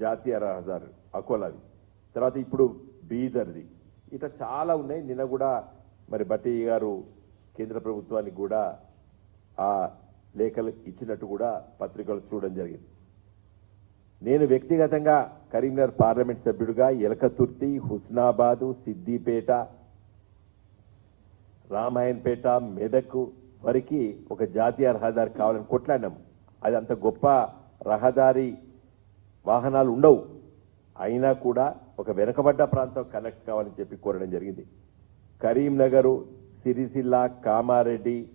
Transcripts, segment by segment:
జాతీయ రహదారి అకోలాది. తర్వాత ఇప్పుడు బీదర్ది. ఇట్లా చాలా ఉన్నాయి. నిన్న కూడా మరి భట్టయ్య గారు కేంద్ర ప్రభుత్వానికి కూడా ఆ లేఖలు ఇచ్చినట్టు కూడా పత్రికలు చూడడం జరిగింది. నేను వ్యక్తిగతంగా కరీంనగర్ పార్లమెంట్ సభ్యుడిగా ఎలకతుర్తి హుస్నాబాదు సిద్దిపేట రామాయణపేట మెదక్ వరకు ఒక జాతీయ రహదారి కావాలని కొట్లాడినాం అది అంత గొప్ప రహదారి వాహనాలు ఉండవు. అయినా కూడా ఒక వెనుకబడ్డ ప్రాంతం కనెక్ట్ కావాలని చెప్పి కోరడం జరిగింది. కరీంనగర్ సిరిసిల్ల కామారెడ్డి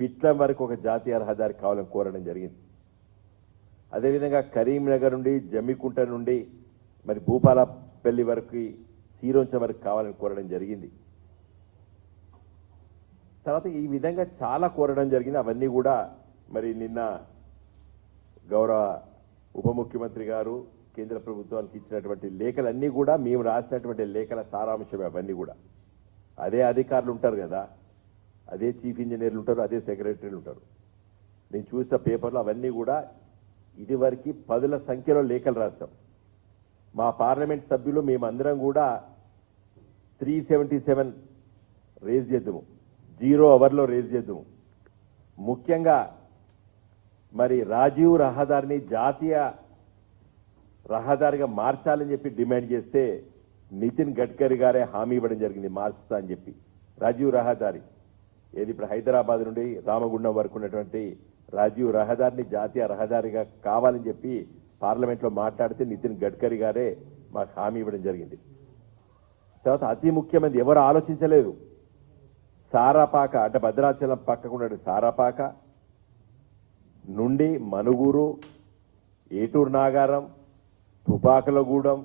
పిట్లం వరకు ఒక జాతీయ రహదారి కావాలని కోరడం జరిగింది. అదేవిధంగా కరీంనగర్ నుండి జమ్మికుంట నుండి మరి భూపాలపల్లి వరకు సీరోంచ వరకు కావాలని కోరడం జరిగింది. తర్వాత ఈ విధంగా చాలా కోరడం జరిగింది. అవన్నీ కూడా మరి నిన్న గౌరవ ఉప ముఖ్యమంత్రి గారు కేంద్ర ప్రభుత్వానికి ఇచ్చినటువంటి లేఖలన్నీ కూడా మేము రాసినటువంటి లేఖల సారాంశమే అవన్నీ కూడా. అదే అధికారులు ఉంటారు కదా. అదే చీఫ్ ఇంజనీర్లు ఉంటారు అదే సెక్రటరీలు ఉంటారు. నేను చూసిన పేపర్లో అవన్నీ కూడా ఇదివరకు పదుల సంఖ్యలో లేఖలు రాస్తాం మా పార్లమెంట్ సభ్యులు మేమందరం కూడా త్రీ సెవెంటీ సెవెన్ రేజ్ చేద్దాము. జీరో అవర్లో రేజ్ చేద్దాము. ముఖ్యంగా మరి రాజీవ్ రహదారిని జాతీయ రహదారిగా మార్చాలని చెప్పి డిమాండ్ చేస్తే నితిన్ గడ్కరీ గారే హామీ ఇవ్వడం జరిగింది మార్చుతా అని చెప్పి. రాజీవ్ రహదారి ఏది ఇప్పుడు హైదరాబాద్ నుండి రామగుండం వరకు ఉన్నటువంటి రాజీవ్ రహదారిని జాతీయ రహదారిగా కావాలని చెప్పి పార్లమెంట్లో మాట్లాడితే నితిన్ గడ్కరీ గారే మాకు హామీ ఇవ్వడం జరిగింది. తర్వాత అతి ముఖ్యమైనది ఎవరు ఆలోచించలేదు. సారాపాక అంటే భద్రాచలం పక్కకున్న సారాపాక నుండి మనుగూరు ఏటూరు నాగారం తుపాకలగూడెం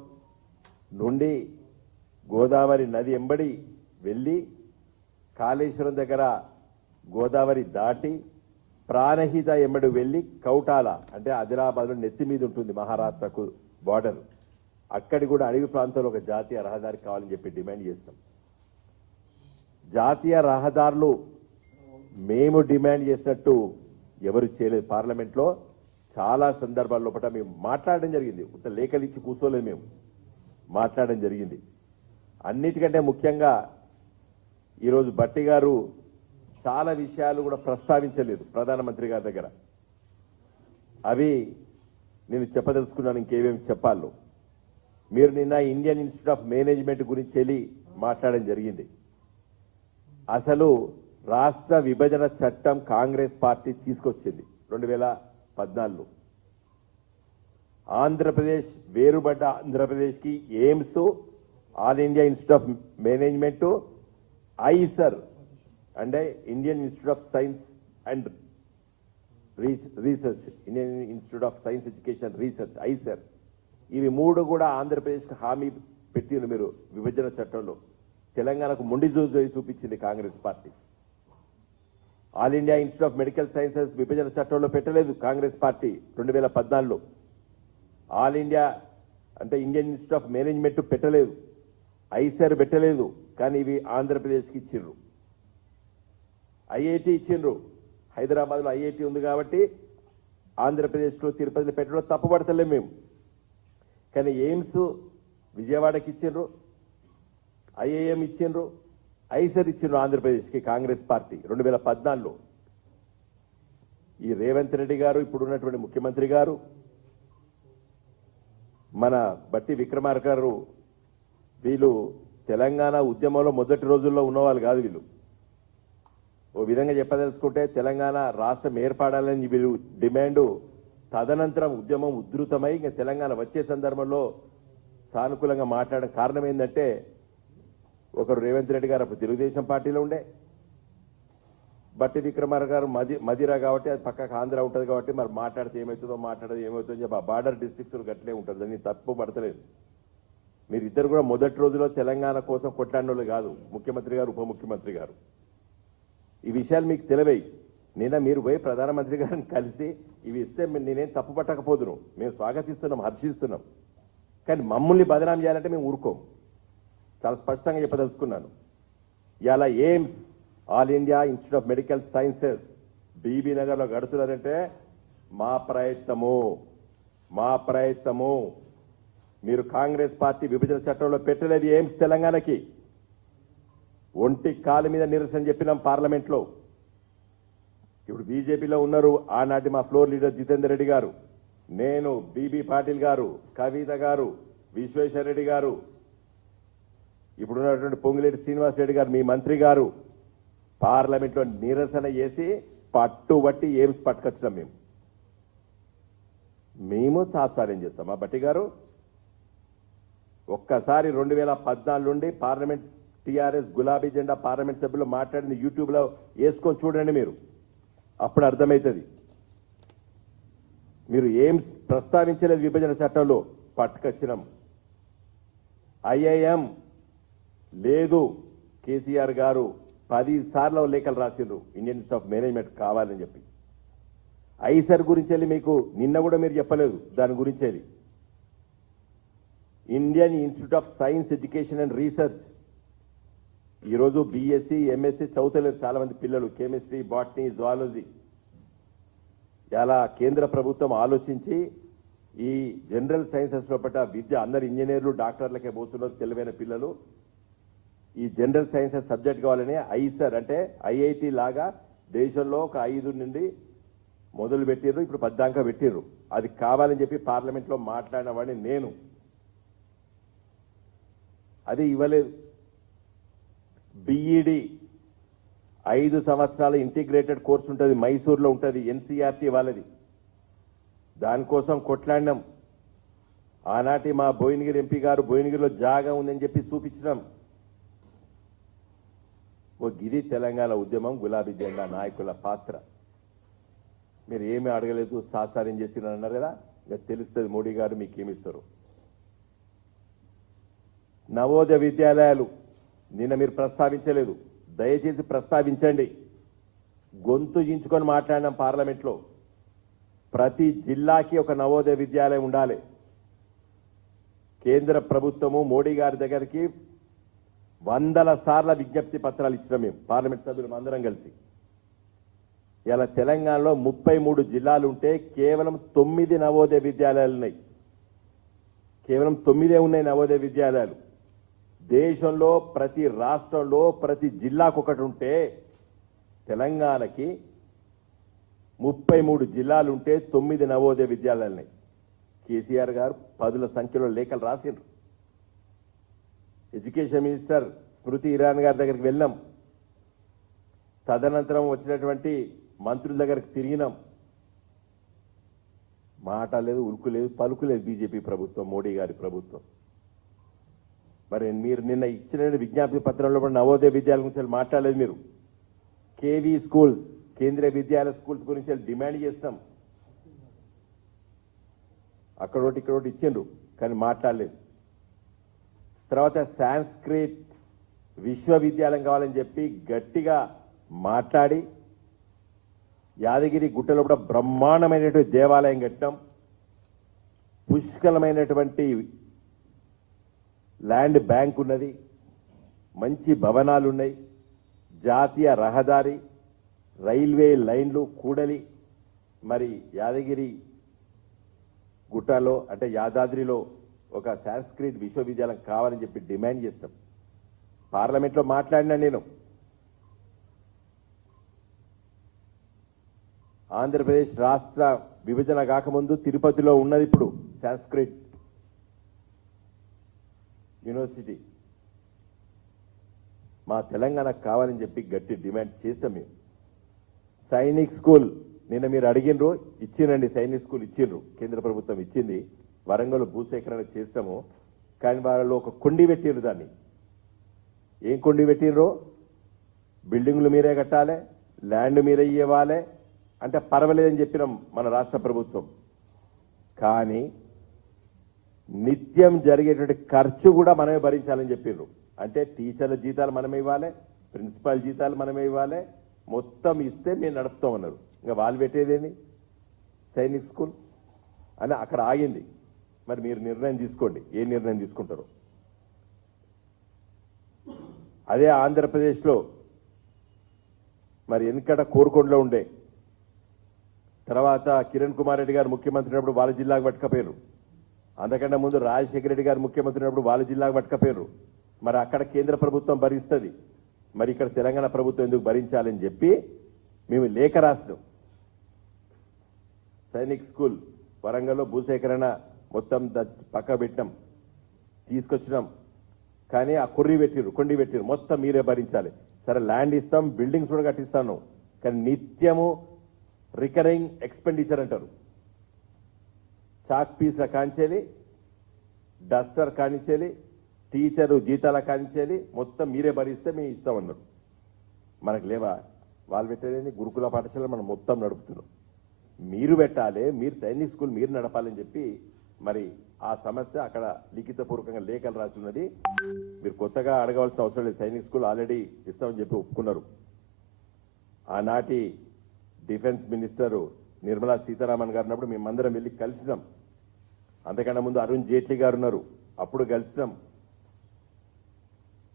నుండి గోదావరి నది ఎంబడి వెళ్ళి కాళేశ్వరం దగ్గర గోదావరి దాటి ప్రాణహిత ఎంబడి వెళ్ళి కౌటాల అంటే ఆదిలాబాద్లో నెత్తి మీద ఉంటుంది మహారాష్ట్రకు బార్డర్. అక్కడి కూడా అడవి ప్రాంతంలో ఒక జాతీయ రహదారి కావాలని చెప్పి డిమాండ్ చేస్తాం. జాతీయ రహదారులు మేము డిమాండ్ చేసినట్టు ఎవరు చేయలేదు. పార్లమెంట్లో చాలా సందర్భాల్లో పట్ల మేము మాట్లాడడం జరిగింది. ఇంత లేఖలు ఇచ్చి కూర్చోలేదు మేము. మాట్లాడడం జరిగింది. అన్నిటికంటే ముఖ్యంగా ఈరోజు భట్టి గారు చాలా విషయాలు కూడా ప్రస్తావించలేదు ప్రధానమంత్రి గారి దగ్గర. అవి నేను చెప్పదలుచుకున్నాను ఇంకేమేమి చెప్పాలో. మీరు నిన్న ఇండియన్ ఇన్స్టిట్యూట్ ఆఫ్ మేనేజ్మెంట్ గురించి వెళ్ళి మాట్లాడడం జరిగింది. అసలు రాష్ట్ర విభజన చట్టం కాంగ్రెస్ పార్టీ తీసుకొచ్చింది రెండు వేల పద్నాలుగులో. ఆంధ్రప్రదేశ్ వేరుబడ్డ ఆంధ్రప్రదేశ్కి AIIMS all India institute of management IISER అంటే Indian institute of science and research Indian institute of science education research IISER. ఇవి మూడు కూడా ఆంధ్రప్రదేశ్కి హామీ పెట్టిన మీరు విభజన చట్టంలో. తెలంగాణకు మొండి జోజు చూపించింది Congress party. All India institute of medical sciences విభజన చట్టంలో పెట్టలేదు కాంగ్రెస్ పార్టీ రెండు వేల పద్నాలుగులో. ఆల్ ఇండియా అంటే ఇండియన్ ఇన్స్టిట్యూట్ ఆఫ్ మేనేజ్మెంట్ పెట్టలేదు. ఐసర్ పెట్టలేదు. కానీ ఇవి ఆంధ్రప్రదేశ్కి ఇచ్చిండ్రు. ఐఐటి ఇచ్చిండ్రు. హైదరాబాద్లో ఐఐటి ఉంది కాబట్టి ఆంధ్రప్రదేశ్లో తిరుపతిలో పెట్టడం తప్పుపడతలేం మేము. కానీ ఎయిమ్స్ విజయవాడకి ఇచ్చిండ్రు. ఐఐఎం ఇచ్చిండ్రు. ఐసర్ ఇచ్చిండ్రు ఆంధ్రప్రదేశ్కి కాంగ్రెస్ పార్టీ. రెండు వేల పద్నాలుగులో ఈ రేవంత్ రెడ్డి గారు ఇప్పుడు ఉన్నటువంటి ముఖ్యమంత్రి గారు మన బట్టి విక్రమార్క గారు వీళ్ళు తెలంగాణ ఉద్యమంలో మొదటి రోజుల్లో ఉన్నవాళ్ళు కాదు వీళ్ళు. ఓ విధంగా చెప్పదలుచుకుంటే తెలంగాణ రాష్ట్రం ఏర్పడాలని వీళ్ళు డిమాండ్ తదనంతరం ఉద్యమం ఉధృతమై ఇంకా తెలంగాణ వచ్చే సందర్భంలో సానుకూలంగా మాట్లాడడం కారణం ఏంటంటే ఒకరు రేవంత్ రెడ్డి గారు అప్పుడు తెలుగుదేశం పార్టీలో ఉండే. బట్టి విక్రమార్ గారు మది మదిరా కాబట్టి అది పక్కకు ఆంధ్ర ఉంటుంది కాబట్టి మరి మాట్లాడితే ఏమవుతుందో మాట్లాడేది ఏమవుతుందో చెప్పి ఆ బార్డర్ డిస్ట్రిక్ట్స్ గట్లే ఉంటుంది. దాన్ని తప్పు పడతలేదు. మీరు ఇద్దరు కూడా మొదటి రోజులో తెలంగాణ కోసం కొట్లాడినోళ్ళు కాదు. ముఖ్యమంత్రి గారు ఉప ముఖ్యమంత్రి గారు. ఈ విషయాలు మీకు తెలివై. నిన్న మీరు పోయి ప్రధానమంత్రి గారిని కలిసి ఇవి ఇస్తే నేనేం తప్పు పట్టకపోదును. మేము స్వాగతిస్తున్నాం హర్షిస్తున్నాం. కానీ మమ్మల్ని బదనాం చేయాలంటే మేము ఊరుకోం. చాలా స్పష్టంగా చెప్పదలుచుకున్నాను. ఇలా AIIMS all India institute of medical sciences BB నగర్లో గడుతున్నారంటే మా ప్రయత్నము మా ప్రయత్నము. మీరు కాంగ్రెస్ పార్టీ విభజన చట్టంలో పెట్టలేదు ఎయిమ్స్ తెలంగాణకి. ఒంటి కాలు మీద నిరసన చెప్పినాం పార్లమెంట్లో. ఇప్పుడు బీజేపీలో ఉన్నారు ఆనాటి మా ఫ్లోర్ లీడర్ జితేందర్ రెడ్డి గారు. నేను బీబీ పాటిల్ గారు కవిత గారు విశ్వేశ్వర రెడ్డి గారు ఇప్పుడున్నటువంటి పొంగిలేటి శ్రీనివాస్ రెడ్డి గారు మీ మంత్రి గారు పార్లమెంట్లో నిరసన చేసి పట్టుబట్టి ఎయిమ్స్ పట్టుకొచ్చినాం మేము. మేము తాత్సార్యం చేస్తామా బట్టి గారు ఒక్కసారి రెండు వేల పద్నాలుగు నుండి పార్లమెంట్ టీఆర్ఎస్ గులాబీ జెండా పార్లమెంట్ సభ్యులు మాట్లాడిన యూట్యూబ్లో వేసుకొని చూడండి మీరు. అప్పుడు అర్థమవుతుంది. మీరు ఏం ప్రస్తావించలేదు విభజన చట్టంలో పట్టుకొచ్చినాం. ఐఐఎం లేదు. కేసీఆర్ గారు పది సార్లు లేఖలు రాసిండ్రు. ఇండియన్ ఇన్స్టిట్యూట్ ఆఫ్ మేనేజ్మెంట్ కావాలని చెప్పి. ఐసర్ గురించి వెళ్ళి మీకు నిన్న కూడా మీరు చెప్పలేదు. దాని గురించి వెళ్ళి. Indian institute of science education and research. ఈరోజు బీఎస్సీ ఎంఎస్సీ చదువుతలేరు చాలా మంది పిల్లలు. Chemistry botany zoology. ఇలా కేంద్ర ప్రభుత్వం ఆలోచించి ఈ జనరల్ సైన్సెస్ లోపల విద్య అందరు ఇంజనీర్లు డాక్టర్లకే పోతున్నారు. తెలివైన పిల్లలు. ఈ జనరల్ సైన్సెస్ సబ్జెక్ట్ కావాలని ఐసర్ అంటే ఐఐటి లాగా దేశంలో ఒక ఐదు నుండి మొదలు పెట్టిర్రు ఇప్పుడు పద్దాంకా పెట్టిర్రు. అది కావాలని చెప్పి పార్లమెంట్లో మాట్లాడిన వాడిని నేను. అది ఇవ్వలేదు. బిఈడి ఐదు సంవత్సరాల ఇంటిగ్రేటెడ్ కోర్స్ ఉంటుంది మైసూర్లో ఉంటుంది ఎన్సీఆర్టీ వాళ్ళది. దానికోసం కొట్లాడినాం. ఆనాటి మా భువనగిరి ఎంపీ గారు భువనగిరిలో జాగా ఉందని చెప్పి చూపించినాం. ఓ గిరి తెలంగాణ ఉద్యమం గులాబీ జెండా నాయకుల పాత్ర. మీరు ఏమి అడగలేదు సాసారం చేసినారన్నారు కదా? ఇక తెలుస్తుంది మోడీ గారు మీకు ఏమిస్తారు నవోదయ విద్యాలయాలు నిన్న మీరు ప్రస్తావించలేదు. దయచేసి ప్రస్తావించండి. గొంతు చించుకొని మాట్లాడినాం పార్లమెంట్లో. ప్రతి జిల్లాకి ఒక నవోదయ విద్యాలయం ఉండాలి. కేంద్ర ప్రభుత్వము మోడీ గారి దగ్గరికి వందల సార్ల విజ్ఞప్తి పత్రాలు ఇచ్చినాం మేము. పార్లమెంట్ సభ్యులు అందరం కలిసి. ఇలా తెలంగాణలో ముప్పై మూడు జిల్లాలు ఉంటే కేవలం తొమ్మిది నవోదయ విద్యాలయాలు ఉన్నాయి. కేవలం తొమ్మిదే ఉన్నాయి నవోదయ విద్యాలయాలు. దేశంలో ప్రతి రాష్ట్రంలో ప్రతి జిల్లాకు ఒకటి ఉంటే తెలంగాణకి ముప్పై మూడు జిల్లాలుంటే తొమ్మిది నవోదయ విద్యాలయాలు ఉన్నాయి. కేసీఆర్ గారు పదుల సంఖ్యలో లేఖలు రాసిండ్రు. ఎడ్యుకేషన్ మినిస్టర్ స్మృతి ఇరాన్ గారి దగ్గరికి వెళ్ళాం తదనంతరం వచ్చినటువంటి మంత్రుల దగ్గరికి తిరిగినాం. మాట లేదు ఉలుకు లేదు పలుకు లేదు బీజేపీ ప్రభుత్వం మోడీ గారి ప్రభుత్వం. మరి మీరు నిన్న ఇచ్చిన విజ్ఞప్తి పత్రంలో కూడా నవోదయ విద్యాలయం గురించి మాట్లాడలేదు మీరు. KV schools Kendriya Vidyalaya schools గురించి డిమాండ్ చేస్తాం. అక్కడోటి ఇక్కడోటి ఇచ్చిండ్రు కానీ మాట్లాడలేదు. తర్వాత సాంస్క్రిట్ విశ్వవిద్యాలయం కావాలని చెప్పి గట్టిగా మాట్లాడి యాదగిరి గుట్టలో కూడా బ్రహ్మాండమైనటువంటి దేవాలయం కట్టాం. పుష్కలమైనటువంటి ల్యాండ్ బ్యాంక్ ఉన్నది మంచి భవనాలు ఉన్నాయి జాతీయ రహదారి రైల్వే లైన్లు కూడలి మరి యాదగిరి గుట్టలో అంటే యాదాద్రిలో ఒక సాంస్క్రిట్ విశ్వవిద్యాలయం కావాలని చెప్పి డిమాండ్ చేస్తాం. పార్లమెంట్లో మాట్లాడినా నేను. ఆంధ్రప్రదేశ్ రాష్ట్ర విభజన కాకముందు తిరుపతిలో ఉన్నది ఇప్పుడు సాంస్క్రిట్ యూనివర్సిటీ. మా తెలంగాణకు కావాలని చెప్పి గట్టి డిమాండ్ చేస్తాం మేము. సైనిక్ స్కూల్ నిన్న మీరు అడిగినరు ఇచ్చినండి సైనిక్ స్కూల్ ఇచ్చిండ్రు కేంద్ర ప్రభుత్వం ఇచ్చింది. వరంగల్ భూసేకరణ చేస్తాము కానీ వాళ్ళలో ఒక కొండి పెట్టిండ్రు దాన్ని. ఏం కొండి పెట్టిండ్రు బిల్డింగ్లు మీరే కట్టాలి ల్యాండ్ మీరే ఇవ్వాలి అంటే పర్వాలేదని చెప్పినాం మన రాష్ట్ర ప్రభుత్వం. కానీ నిత్యం జరిగేటువంటి ఖర్చు కూడా మనమే భరించాలని చెప్పిండ్రు అంటే టీచర్ల జీతాలు మనమే ఇవ్వాలి ప్రిన్సిపాల్ జీతాలు మనమే ఇవ్వాలి మొత్తం ఇస్తే మేము నడుపుతామన్నారు. ఇంకా వాళ్ళు పెట్టేదేంది? సైనిక్ స్కూల్? అని అక్కడ ఆగింది. మరి మీరు నిర్ణయం తీసుకోండి. ఏ నిర్ణయం తీసుకుంటారో. అదే ఆంధ్రప్రదేశ్లో మరి వెనుకట కోరుకొండలో ఉండే తర్వాత కిరణ్ కుమార్ రెడ్డి గారు ముఖ్యమంత్రి ఉన్నప్పుడు వాళ్ళ జిల్లాకు పట్టుకపోయారు. అంతకంటే ముందు రాజశేఖర రెడ్డి గారు ముఖ్యమంత్రి ఉన్నప్పుడు వాళ్ళ జిల్లాకు పట్టుకపోయారు. మరి అక్కడ కేంద్ర ప్రభుత్వం భరిస్తుంది. మరి ఇక్కడ తెలంగాణ ప్రభుత్వం ఎందుకు భరించాలని చెప్పి మేము లేఖ రాసినాం. సైనిక్ స్కూల్ వరంగల్లో భూసేకరణ మొత్తం పక్క పెట్టినాం. తీసుకొచ్చినాం. కానీ ఆ కుర్రీ పెట్టిరు కొండి పెట్టిరు మొత్తం మీరే భరించాలి. సరే ల్యాండ్ ఇస్తాం బిల్డింగ్స్ కూడా కట్టిస్తాను. కానీ నిత్యము రికరింగ్ ఎక్స్పెండిచర్ అంటారు. చాక్ పీస్ల కాంచేలి డస్టర్ కానించేలి టీచరు జీతాల కానించేలి మొత్తం మీరే భరిస్తే మేము ఇస్తామన్నారు మనకు లేవా? వాళ్ళు పెట్టేది గురుకుల పాఠశాల మనం మొత్తం నడుపుతున్నాం. మీరు పెట్టాలి మీరు సైనిక్ స్కూల్ మీరు నడపాలని చెప్పి మరి ఆ సమస్య అక్కడ లిఖితపూర్వకంగా లేఖలు రాసి ఉన్నది. మీరు కొత్తగా అడగవలసిన అవసరం లేదు. సైనిక్ స్కూల్ ఆల్రెడీ ఇస్తామని చెప్పి ఒప్పుకున్నారు. ఆనాటి డిఫెన్స్ మినిస్టర్ నిర్మలా సీతారామన్ గారు ఉన్నప్పుడు మేమందరం వెళ్ళి కలిసినాం. అంతకన్నా ముందు అరుణ్ జైట్లీ గారు ఉన్నారు. అప్పుడు కలిసినాం.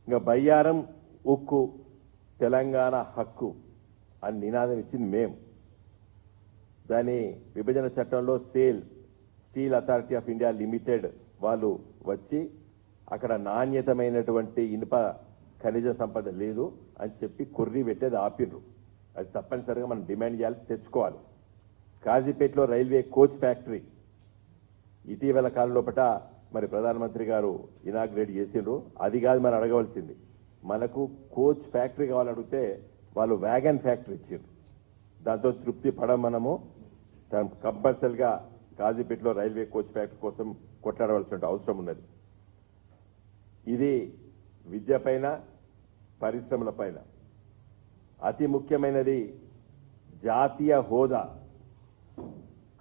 ఇంకా బయ్యారం ఉక్కు తెలంగాణ హక్కు అని నినాదం ఇచ్చింది మేం. దాని విభజన చట్టంలో SAIL steel authority of India limited వాళ్ళు వచ్చి అక్కడ నాణ్యతమైనటువంటి ఇనుప ఖనిజ సంపద లేదు అని చెప్పి కుర్రీ పెట్టేది ఆపిర్రు. అది తప్పనిసరిగా మనం డిమాండ్ చేయాలి తెచ్చుకోవాలి. కాజీపేటలో రైల్వే కోచ్ ఫ్యాక్టరీ ఇటీవల కాలంలోపట మరి ప్రధానమంత్రి గారు ఇనాగ్రేట్ చేసిండ్రు. అది కాదు మనం అడగవలసింది. మనకు కోచ్ ఫ్యాక్టరీ కావాలని అడిగితే వాళ్ళు వ్యాగన్ ఫ్యాక్టరీ ఇచ్చిండ్రు. దాంతో తృప్తి పడం మనము కంపల్సరిగా కాజీపేటలో రైల్వే కోచ్ ఫ్యాక్టరీ కోసం కొట్లాడవలసిన అవసరం ఉన్నది. ఇది విద్య పైన పరిశ్రమల పైన. అతి ముఖ్యమైనది జాతీయ హోదా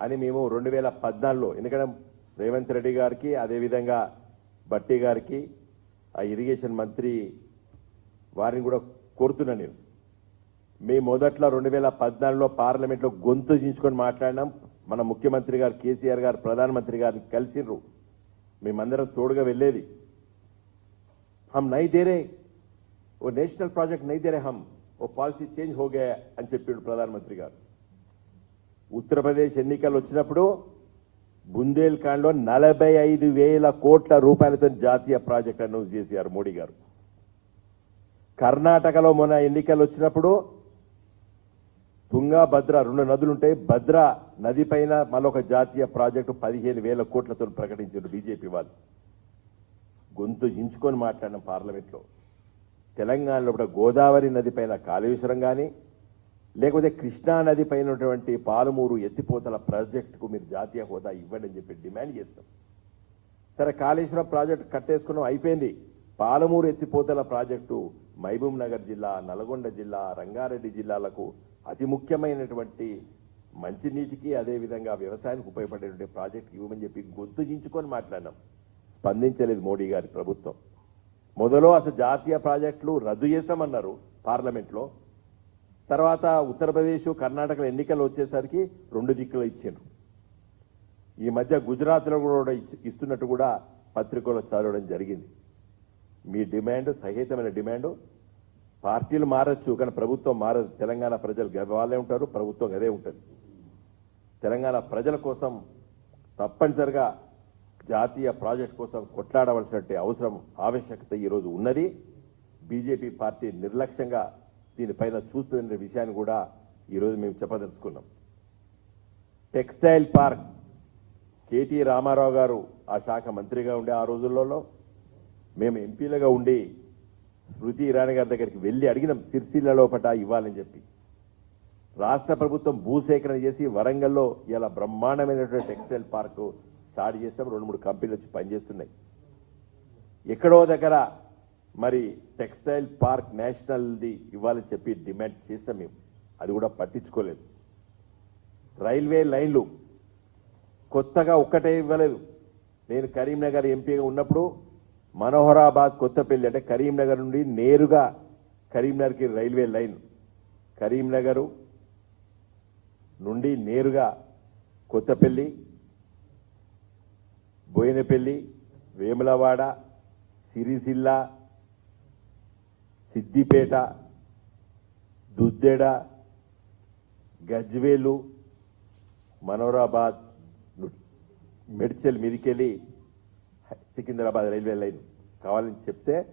అని మేము రెండు వేల పద్నాలుగులో ఎందుకంటే రేవంత్ రెడ్డి గారికి అదేవిధంగా బట్టి గారికి ఆ ఇరిగేషన్ మంత్రి వారిని కూడా కోరుతున్నా నేను. మేము మొదట్లో రెండు వేల పద్నాలుగులో పార్లమెంట్లో గొంతు చేయించుకొని మాట్లాడినాం. మన ముఖ్యమంత్రి గారు కేసీఆర్ గారు ప్రధానమంత్రి గారిని కలిసిర్రు. మేమందరం తోడుగా వెళ్ళేది. హమ్ నై దేరే ఓ నేషనల్ ప్రాజెక్ట్ నై దేరే హమ్. ఓ పాలసీ చేంజ్ హోగా అని చెప్పిండు ప్రధానమంత్రి గారు. ఉత్తరప్రదేశ్ ఎన్నికలు వచ్చినప్పుడు బుందేల్ఖండ్లో నలభై ఐదు వేల కోట్ల రూపాయలతో జాతీయ ప్రాజెక్ట్ అనౌన్స్ చేశారు మోడీ గారు. కర్ణాటకలో మొన్న ఎన్నికలు వచ్చినప్పుడు తుంగా భద్ర రెండు నదులు ఉంటాయి భద్ర నది పైన మరొక జాతీయ ప్రాజెక్టు పదిహేను వేల కోట్లతో ప్రకటించారు బీజేపీ వాళ్ళు. గొంతు హించుకొని మాట్లాడిన పార్లమెంట్లో. తెలంగాణలో కూడా గోదావరి నది పైన కాళేశ్వరం కానీ లేకపోతే కృష్ణా నది పైన ఉన్నటువంటి పాలమూరు ఎత్తిపోతల ప్రాజెక్టుకు మీరు జాతీయ హోదా ఇవ్వండి అని చెప్పి డిమాండ్ చేస్తాం సరే కాళేశ్వరం ప్రాజెక్టు కట్టేసుకున్నాం అయిపోయింది. పాలమూరు ఎత్తిపోతల ప్రాజెక్టు మహబూబ్ నగర్ జిల్లా నల్గొండ జిల్లా రంగారెడ్డి జిల్లాలకు అతి ముఖ్యమైనటువంటి మంచినీటికి అదేవిధంగా వ్యవసాయానికి ఉపయోగపడేటువంటి ప్రాజెక్టు ఇవ్వమని చెప్పి గుర్తుగించుకొని మాట్లాడినాం. స్పందించలేదు మోడీ గారి ప్రభుత్వం. మొదలో అసలు జాతీయ ప్రాజెక్టులు రద్దు చేస్తామన్నారు పార్లమెంట్లో. తర్వాత ఉత్తరప్రదేశ్ కర్ణాటక ఎన్నికలు వచ్చేసరికి రెండు దిక్కులు ఇచ్చారు ఈ మధ్య గుజరాత్లో కూడా ఇస్తున్నట్టు కూడా పత్రికలో చదవడం జరిగింది. మీ డిమాండ్ సహేతమైన డిమాండ్. పార్టీలు మారచ్చు కానీ ప్రభుత్వం మారదు. తెలంగాణ ప్రజలు గ- వాళ్ళే ఉంటారు ప్రభుత్వం అదే ఉంటుంది. తెలంగాణ ప్రజల కోసం తప్పనిసరిగా జాతీయ ప్రాజెక్ట్ కోసం కొట్లాడవలసినట్టు అవసరం ఆవశ్యకత ఈరోజు ఉన్నది. బీజేపీ పార్టీ నిర్లక్ష్యంగా దీనిపైన చూస్తున్న విషయాన్ని కూడా ఈరోజు మేము చెప్పదలుచుకున్నాం. Textile park K T Rama Rao గారు ఆ శాఖ మంత్రిగా ఉండే ఆ రోజులలో మేము ఎంపీలుగా ఉండి స్మృతి ఇరానీ గారి దగ్గరికి వెళ్ళి అడిగినాం సిరిసిల్లలో లోపట ఇవ్వాలని చెప్పి. రాష్ట్ర ప్రభుత్వం భూసేకరణ చేసి వరంగల్లో ఇలా బ్రహ్మాండమైనటువంటి టెక్స్టైల్ పార్కు స్టార్ట్ చేస్తాం రెండు మూడు కంపెనీలు వచ్చి పనిచేస్తున్నాయి. ఎక్కడో దగ్గర మరి టెక్స్టైల్ పార్క్ నేషనల్ది ఇవ్వాలని చెప్పి డిమాండ్ చేస్తాం మేము. అది కూడా పట్టించుకోలేదు. రైల్వే లైన్లు కొత్తగా ఒక్కటే ఇవ్వలేదు. నేను కరీంనగర్ ఎంపీగా ఉన్నప్పుడు మనోహరాబాద్ కొత్తపల్లి అంటే కరీంనగర్ నుండి నేరుగా కరీంనగర్కి రైల్వే లైన్. కరీంనగరు నుండి నేరుగా కొత్తపల్లి బోయినపల్లి వేములవాడ సిరిసిల్ల సిద్దిపేట దుద్దెడ గజ్వేలు మనోరాబాద్ ను- మీదికెళ్ళి సికింద్రాబాద్ రైల్వే లైన్. కావాలని చెప్తే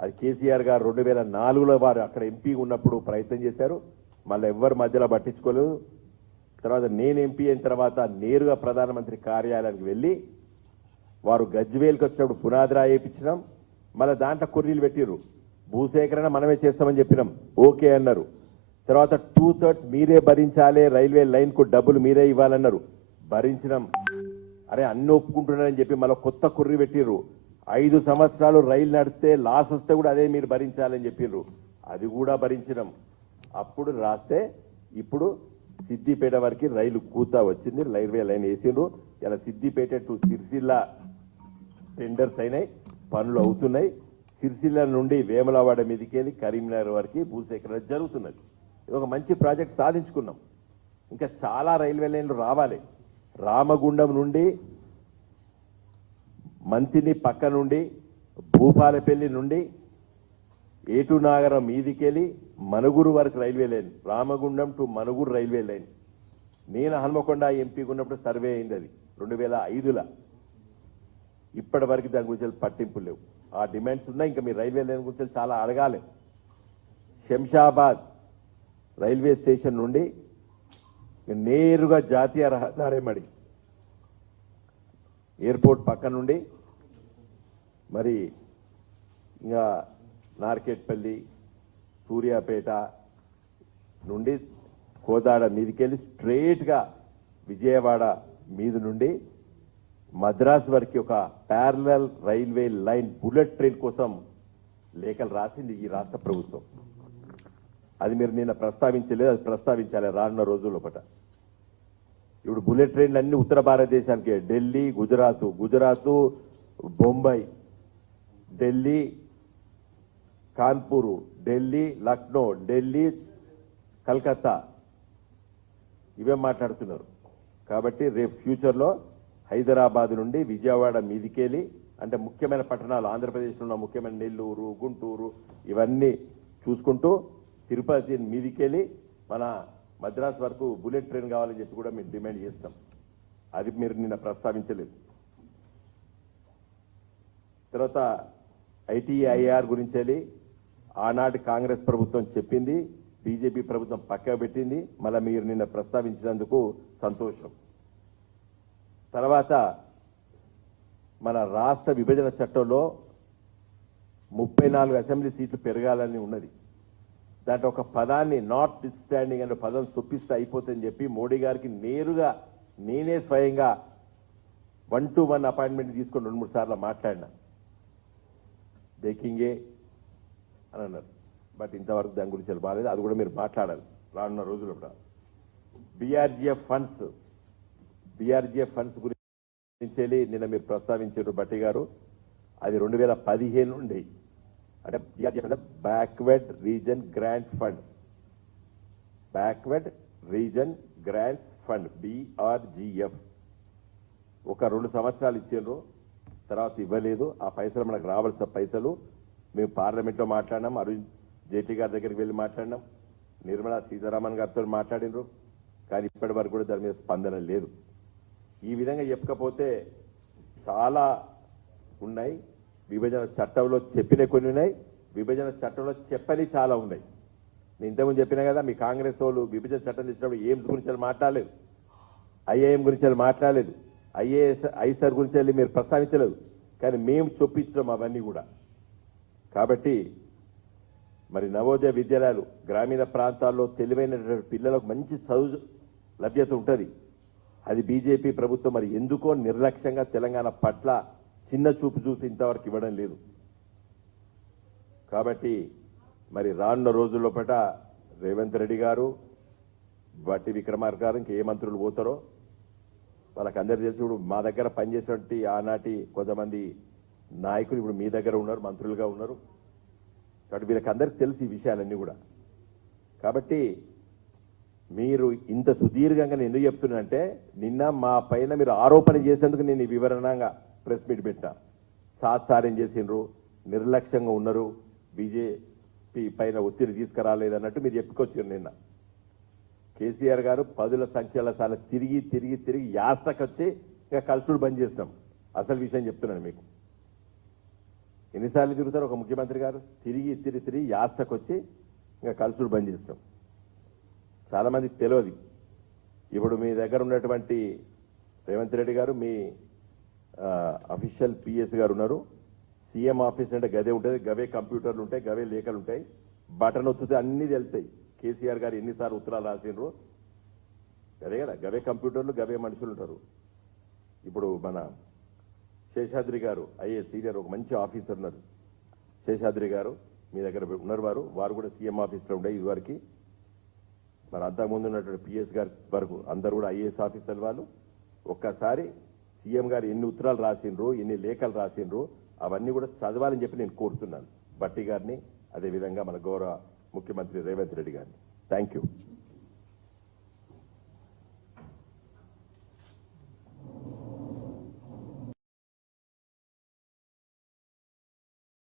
అది కేసీఆర్ గారు రెండు వేల నాలుగులో వారు అక్కడ ఎంపీ ఉన్నప్పుడు ప్రయత్నం చేశారు. మళ్ళీ ఎవ్వరు మధ్యలో పట్టించుకోలేదు. తర్వాత నేను ఎంపీ అయిన తర్వాత నేరుగా ప్రధానమంత్రి కార్యాలయానికి వెళ్ళి వారు గజ్వేల్కి వచ్చినప్పుడు పునాదిరా వేయించినాం. మళ్ళీ దాంట్లో కొర్రీలు పెట్టిర్రు. భూసేకరణ మనమే చేస్తామని చెప్పినాం. ఓకే అన్నారు. తర్వాత టూ థర్డ్స్ మీరే భరించాలి రైల్వే లైన్కు డబ్బులు మీరే ఇవ్వాలన్నారు. భరించినాం. అరే అన్ని ఒప్పుకుంటున్నారని చెప్పి మళ్ళీ కొత్త కుర్రి పెట్టిర్రు. ఐదు సంవత్సరాలు రైలు నడిస్తే లాస్ వస్తే కూడా అదే మీరు భరించాలని చెప్పిర్రు. అది కూడా భరించినాం అప్పుడు రాస్తే ఇప్పుడు సిద్దిపేట వరకు రైలు కూత వచ్చింది రైల్వే లైన్ వేసిండ్రు. ఇలా సిద్దిపేట టు సిరిసిల్ల టెండర్స్ అయినాయి పనులు అవుతున్నాయి. సిరిసిల్ల నుండి వేములవాడ మీదకెళ్ళి కరీంనగర్ వరకు భూసేకరణ జరుగుతున్నది. ఇది ఒక మంచి ప్రాజెక్ట్ సాధించుకున్నాం. ఇంకా చాలా రైల్వే లైన్లు రావాలి. రామగుండం నుండి మంతిని పక్క నుండి భూపాలపల్లి నుండి ఏటు నాగరం మీదికెళ్ళి మనుగురు వరకు railway line Ramagundam to Manuguru railway line. నేను హనుమకొండ ఎంపీగా ఉన్నప్పుడు సర్వే అయింది అది రెండు వేల ఐదులో. ఇప్పటి వరకు దాని గురించి పట్టింపులు లేవు. ఆ డిమాండ్స్ ఉన్నాయి ఇంకా మీ రైల్వే లైన్ గురించి చాలా అడగాలి. శంషాబాద్ రైల్వే స్టేషన్ నుండి నేరుగా జాతీయ రహదారేమడి ఎయిర్పోర్ట్ పక్క నుండి మరి ఇంకా నార్కెట్పల్లి సూర్యాపేట నుండి కోదాడ మీదికెళ్ళి స్ట్రెయిట్గా విజయవాడ మీద నుండి మద్రాస్ వరకు ఒక parallel railway line bullet train కోసం లేఖలు రాసింది ఈ రాష్ట్ర ప్రభుత్వం. అది మీరు నిన్న ప్రస్తావించలేదు అది ప్రస్తావించాలి రానున్న రోజుల పట ఇప్పుడు బుల్లెట్ ట్రైన్లు అన్ని ఉత్తర భారతదేశానికి. ఢిల్లీ గుజరాత్ గుజరాత్ బొంబాయి ఢిల్లీ కాన్పూర్ ఢిల్లీ లక్నో ఢిల్లీ కల్కత్తా. ఇవే మాట్లాడుతున్నారు. కాబట్టి రేపు ఫ్యూచర్లో హైదరాబాద్ నుండి విజయవాడ మీదికెళ్ళి అంటే ముఖ్యమైన పట్టణాలు ఆంధ్రప్రదేశ్లో ఉన్న ముఖ్యమైన నెల్లూరు గుంటూరు ఇవన్నీ చూసుకుంటూ తిరుపతి మీదికెళ్ళి మన మద్రాస్ వరకు బుల్లెట్ ట్రైన్ కావాలని చెప్పి కూడా మేము డిమాండ్ చేస్తాం. అది మీరు నిన్న ప్రస్తావించలేదు. తర్వాత ఐటీఐఆర్ గురించి వెళ్ళి ఆనాటి కాంగ్రెస్ ప్రభుత్వం చెప్పింది బీజేపీ ప్రభుత్వం పక్కకు పెట్టింది మళ్ళీ మీరు నిన్న ప్రస్తావించినందుకు సంతోషం. తర్వాత మన రాష్ట్ర విభజన చట్టంలో ముప్పై నాలుగు అసెంబ్లీ సీట్లు పెరగాలని ఉన్నది. దాంట్లో ఒక పదాన్ని నాట్ స్టాండింగ్ అనే పదం చొప్పిస్తే అయిపోతుందని చెప్పి మోడీ గారికి నేరుగా నేనే స్వయంగా వన్ టు వన్ అపాయింట్మెంట్ తీసుకొని రెండు మూడు సార్లు మాట్లాడినా. బేకింగే అని అన్నారు. బట్ ఇంతవరకు దాని గురించి బాగాలేదు. అది కూడా మీరు మాట్లాడాలి. రానున్న రోజులు కూడా. బీఆర్జీఎఫ్ ఫండ్స్ బీఆర్జీఎఫ్ ఫండ్స్ గురించి నిన్న మీరు ప్రస్తావించారు బట్టి గారు. అది రెండు వేల పదిహేను నుండి అంటే BRGF అంటే backward region grant fund backward region grant fund BRGF ఒక రెండు సంవత్సరాలు ఇచ్చారు తర్వాత ఇవ్వలేదు ఆ పైసలు మనకు రావాల్సిన పైసలు మేము పార్లమెంట్లో మాట్లాడినాం అరుణ్ జైట్లీ గారి దగ్గరికి వెళ్ళి మాట్లాడినాం నిర్మలా సీతారామన్ గారితో మాట్లాడినరు కానీ ఇప్పటి వరకు కూడా దాని మీద స్పందన లేదు. ఈ విధంగా చెప్పకపోతే చాలా ఉన్నాయి విభజన చట్టంలో చెప్పిన కొన్ని ఉన్నాయి. విభజన చట్టంలో చెప్పని చాలా ఉన్నాయి. నేను ఇంతకుముందు చెప్పినా కదా మీ కాంగ్రెస్ వాళ్ళు విభజన చట్టం తెచ్చినప్పుడు ఏం గురించి మాట్లాడలేదు? ఐఏఎం గురించి మాట్లాడలేదు. ఐఏఎస్ ఐసర్ గురించి వెళ్ళి మీరు ప్రస్తావించలేదు. కానీ మేము చొప్పించాం అవన్నీ కూడా. కాబట్టి మరి నవోదయ విద్యాలయాలు గ్రామీణ ప్రాంతాల్లో తెలివైన పిల్లలకు మంచి చదువు లభ్యత ఉంటుంది. అది బీజేపీ ప్రభుత్వం మరి ఎందుకో నిర్లక్ష్యంగా తెలంగాణ పట్ల చిన్న చూపు చూసి ఇంతవరకు ఇవ్వడం లేదు. కాబట్టి మరి రానున్న రోజుల్లో పట రేవంత్ రెడ్డి గారు బట్టి విక్రమార్క గారు ఇంకా ఏ మంత్రులు పోతారో వాళ్ళకి అందరు తెలిసి. ఇప్పుడు మా దగ్గర పనిచేసేటువంటి ఆనాటి కొంతమంది నాయకులు ఇప్పుడు మీ దగ్గర ఉన్నారు మంత్రులుగా ఉన్నారు. కాబట్టి వీళ్ళకి తెలుసు ఈ విషయాలన్నీ కూడా. కాబట్టి మీరు ఇంత సుదీర్ఘంగా నేను ఎందుకు చెప్తున్నా నిన్న మా పైన మీరు ఆరోపణ చేసేందుకు నేను ఈ వివరణంగా ప్రెస్ మీట్ పెట్టా. సాత్సార్యం చేసిండ్రు? నిర్లక్ష్యంగా ఉన్నారు. బీజేపీ పైన ఒత్తిడి తీసుకురాలేదన్నట్టు మీరు చెప్పుకొచ్చారు నిన్న. కేసీఆర్ గారు పదుల సంఖ్యల సార్లు తిరిగి తిరిగి తిరిగి యాసకొచ్చి ఇంకా కలుసుడు బంద్ చేస్తాం. అసలు విషయం చెప్తున్నాను మీకు. ఎన్నిసార్లు తిరుగుతారు ఒక ముఖ్యమంత్రి గారు? తిరిగి తిరిగి తిరిగి యాసకు వచ్చి ఇంకా కలుసుడు బంద్ చేస్తాం. చాలామందికి తెలియదు. ఇప్పుడు మీ దగ్గర ఉన్నటువంటి రేవంత్ రెడ్డి గారు మీ అఫీషియల్ పిఎస్ గారు ఉన్నారు. సీఎం ఆఫీస్ అంటే గదే ఉంటుంది. గవే కంప్యూటర్లు ఉంటాయి గవే లేఖలు ఉంటాయి. బటన్ వస్తుంది అన్ని తెలుస్తాయి. కేసీఆర్ గారు ఎన్నిసార్లు ఉత్తరాలు రాసినారు అదే కదా గవే కంప్యూటర్లు గవే మనుషులు ఉంటారు. ఇప్పుడు మన శేషాద్రి గారు అయ్యే సీనియర్ ఒక మంచి ఆఫీసర్ ఉన్నారు. శేషాద్రి గారు మీ దగ్గర ఉన్నారు వారు. వారు కూడా సీఎం ఆఫీస్లో ఉండే ఇదివరకు మరి అంతకుముందు ఉన్నటువంటి పిఎస్ గారి వరకు అందరు కూడా ఐఏఎస్ ఆఫీసర్ వాళ్ళు. ఒక్కసారి సీఎం గారు ఎన్ని ఉత్తరాలు రాసిండ్రు ఎన్ని లేఖలు రాసిండ్రు అవన్నీ కూడా చదవాలని చెప్పి నేను కోరుతున్నాను. బట్టి గారిని అదేవిధంగా మన గౌరవ ముఖ్యమంత్రి రేవంత్ రెడ్డి గారిని. Thank you